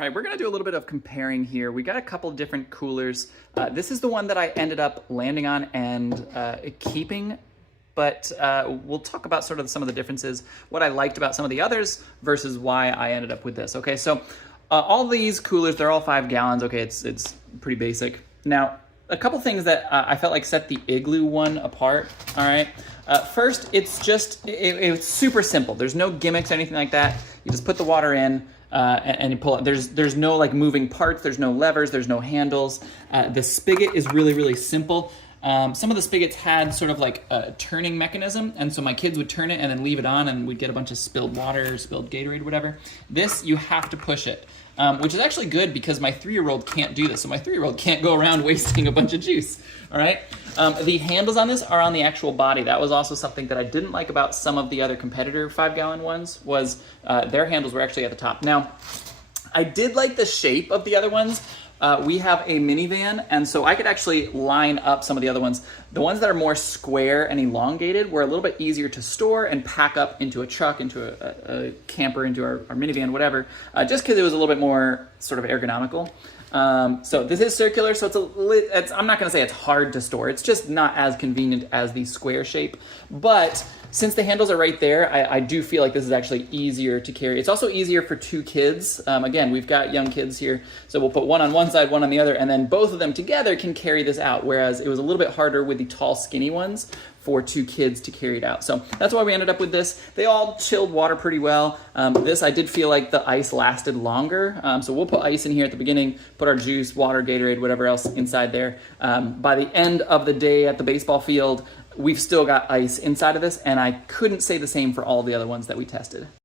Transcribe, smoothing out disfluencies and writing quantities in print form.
All right, we're gonna do a little bit of comparing here. We got a couple different coolers. This is the one that I ended up landing on and keeping, but we'll talk about sort of some of the differences, what I liked about some of the others versus why I ended up with this. Okay, so all these coolers, they're all 5 gallons. Okay, it's pretty basic. Now, a couple things that I felt like set the Igloo one apart, all right? First, it's super simple. There's no gimmicks or anything like that. You just put the water in, and you pull it. There's no like moving parts, there's no levers, there's no handles. The spigot is really, really simple. Some of the spigots had sort of like a turning mechanism, and so my kids would turn it and then leave it on and we'd get a bunch of spilled water, spilled Gatorade, whatever. This, you have to push it, which is actually good because my 3-year-old can't do this. So my 3-year-old can't go around wasting a bunch of juice, all right? The handles on this are on the actual body. That was also something that I didn't like about some of the other competitor 5-gallon ones was their handles were actually at the top. Now, I did like the shape of the other ones. We have a minivan, and so I could actually line up some of the other ones. The ones that are more square and elongated were a little bit easier to store and pack up into a truck, into a camper, into our minivan, whatever, just because it was a little bit more sort of ergonomical. So this is circular, so I'm not gonna say it's hard to store. It's just not as convenient as the square shape. But since the handles are right there, I do feel like this is actually easier to carry. It's also easier for 2 kids. Again, we've got young kids here, so we'll put one on one side, one on the other, and then both of them together can carry this out, whereas it was a little bit harder with the tall, skinny ones for 2 kids to carry it out. So that's why we ended up with this. They all chilled water pretty well. This, I did feel like the ice lasted longer. So we'll put ice in here at the beginning, put our juice, water, Gatorade, whatever else inside there. By the end of the day at the baseball field, we've still got ice inside of this, and I couldn't say the same for all the other ones that we tested.